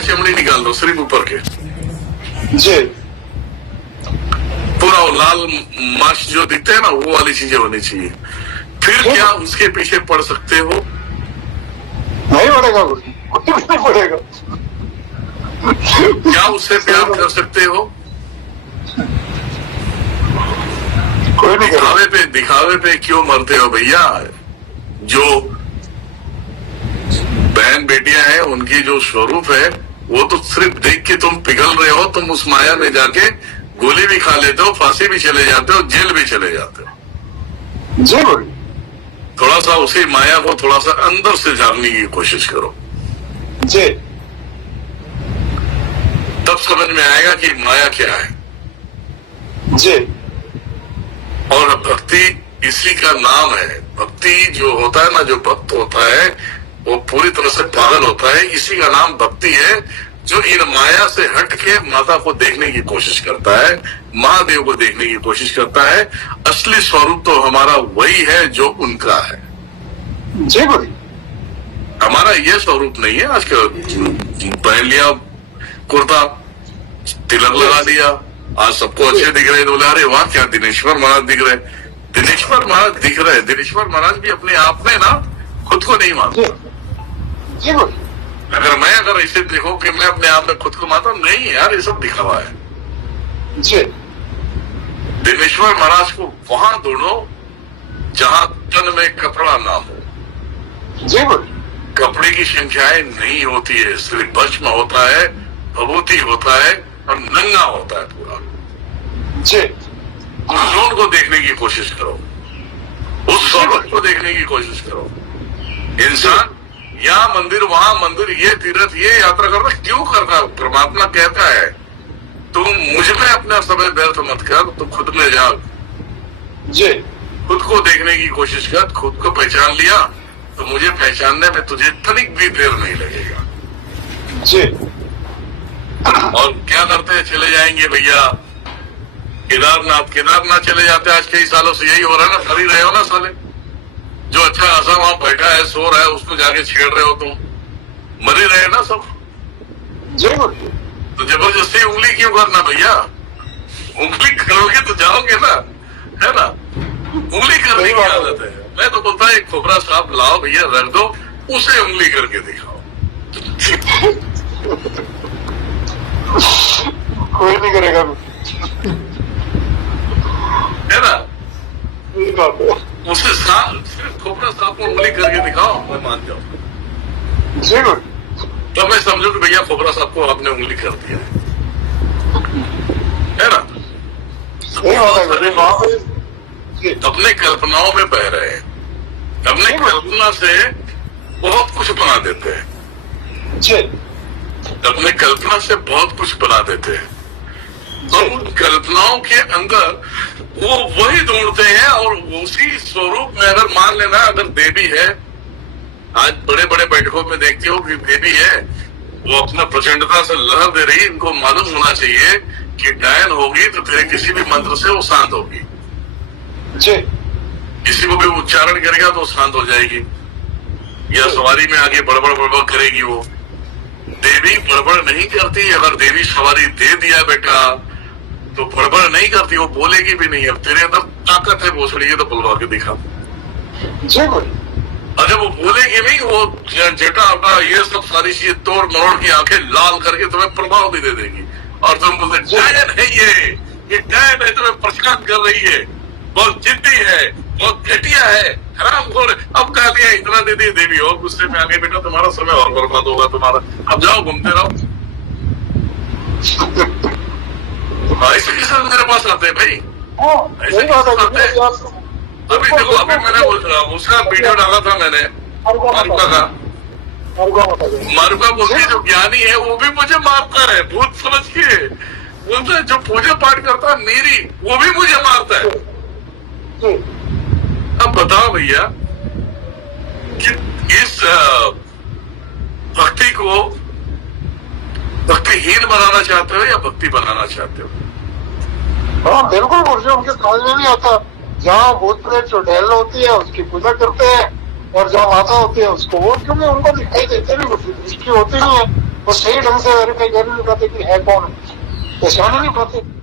चमड़ी निकाल दो सिर्फ ऊपर के, जी पूरा वो लाल मांस जो दिखते हैं ना वो वाली चीजें होनी चाहिए। फिर क्या उसके पीछे पड़ सकते हो? नहीं पड़ेगा, कुछ नहीं पड़ेगा। क्या उससे प्यार कर सकते हो? कोई नहीं करेगा। दिखावे पे क्यों मरते हो भैया? जो बहन बेटियां हैं उनकी जो स्वरूप है वो तो सिर्फ देख के तुम पिघल रहे हो। तुम उस माया में जाके गोली भी खा लेते हो, फांसी भी चले जाते हो, जेल भी चले जाते हो। जी बोली। थोड़ा सा उसी माया को थोड़ा सा अंदर से जानने की कोशिश करो, जी तब समझ में आएगा कि माया क्या है। जी और भक्ति इसी का नाम है। भक्ति जो होता है ना, जो भक्त होता है वो पूरी तरह से पागल होता है। इसी का नाम भक्ति है, जो इन माया से हट के माता को देखने की कोशिश करता है, महादेव को देखने की कोशिश करता है। असली स्वरूप तो हमारा वही है जो उनका है। जी बोली। हमारा ये स्वरूप नहीं है। आज के पहन लिया कुर्ता, तिलक लगा दिया, आज सबको अच्छे दिख रहे, बोले अरे वाह क्या दिनेश्वर महाराज दिख रहे। दिनेश्वर महाराज दिख रहे, दिनेश्वर महाराज भी अपने आप में ना खुद को नहीं मानते। जी बोली। अगर इसे देखो कि मैं अपने आप में खुद को मानता हूं, नहीं यार ये सब दिखावा है। जी दिनेश्वर महाराज को वहां ढूंढो जहां तन में कपड़ा ना हो। जी बोली। कपड़े की संख्याएं नहीं होती है, सिर्फ भस्म होता है, भभूति होता है और नंगा होता है पूरा। जी उस को देखने की कोशिश करो, उस स्वरूप को देखने की कोशिश करो। इंसान यहाँ मंदिर वहां मंदिर, ये तीर्थ ये यात्रा करना क्यों करना? परमात्मा कहता है तुम मुझ में अपना समय व्यर्थ मत कर, तुम खुद में जाग। जी खुद को देखने की कोशिश कर। खुद को पहचान लिया तो मुझे पहचानने में तुझे तनिक भी देर नहीं लगेगा। जी और क्या करते हैं? चले जाएंगे भैया केदारनाथ चले जाते हैं। आज कई सालों से यही हो रहा है ना, कर ही रहे हो ना साले। जो अच्छा खासा वहां बैठा है सो रहा है उसको जाके छेड़ रहे हो तुम, मर ही रहे ना सब। जी तो जबरदस्ती उंगली क्यों करना भैया? उंगली करोगे तो जाओगे ना, है ना? उंगली करने की आदत है। मैं तो बोलता है एक खोपरा सांप लाओ भैया, रख दो, उसे उंगली करके दिखाओ। कोई नहीं करेगा, है ना? उसे सिर्फ खोपरा सांप को उंगली करके दिखाओ, मैं मान जाऊँ। जी तो मैं समझू कि भैया खोपरा सांप को आपने उंगली कर दिया है ना? अपने कल्पनाओं में बह रहे हैं, अपने कल्पना से बहुत कुछ बना देते हैं। अपने कल्पना से बहुत कुछ बना देते हैं। और उन कल्पनाओं के अंदर वो वही ढूंढते हैं। और उसी स्वरूप में अगर मान लेना, अगर देवी है, आज बड़े बड़े बैठकों में देखते हो कि देवी है, वो अपना प्रचंडता से लहर दे रही। इनको मालूम होना चाहिए कि डायन होगी तो तेरे किसी भी मंत्र से वो शांत होगी। किसी को भी उच्चारण करेगा तो शांत हो जाएगी, या सवारी में आगे बड़बड़ बड़बड़ करेगी। वो देवी बड़बड़ नहीं करती। अगर देवी सवारी दे दिया बेटा तो बड़बड़ नहीं करती, वो बोलेगी भी नहीं। अब तेरे अंदर ताकत है भोसड़ी, ये तो बुलवा के दिखा। अरे वो बोलेगी नहीं, वो जेटा अपना ये सब सारी चीजें तोड़ मरोड़ की आंखें लाल करके तुम्हें प्रभाव भी दे देगी। और तुम बोलते डायन है, ये डायन है, तुम्हें परेशान कर रही है, बहुत जिद्दी है, बहुत घटिया है, हरामखोर। अब कह दिया इतना दे दी देवी, और गुस्से में आ गई बेटा तुम्हारा समय और बर्बाद होगा तुम्हारा, अब जाओ घूमते रहो। ऐसे किस मेरे पास आते हैं भाई, ऐसे किस आते हैं? अभी देखो, अभी मैंने उसका वीडियो डाला था मैंने, मारुका का। मारुका बोलती जो ज्ञानी है वो भी मुझे मारता है भूत समझ के। बोलता है जो पूजा पाठ करता है मेरी, वो भी मुझे मारता है। अब बताओ भैया कि इस भक्ति को भक्तिहीन बनाना चाहते हो या भक्ति बनाना चाहते हो? हाँ बिल्कुल मुझे उनके समझ में नहीं आता। जहाँ भूत प्रेत चुड़ैल होती है उसकी पूजा करते हैं, और जहाँ माता होती है उसको वो, क्योंकि उनको दिखाई देते नहीं, कुछ दृष्टि होती नहीं है। वो सही ढंग से वेरीफाई कर नहीं पाते कि है कौन, पहचान नहीं पाते।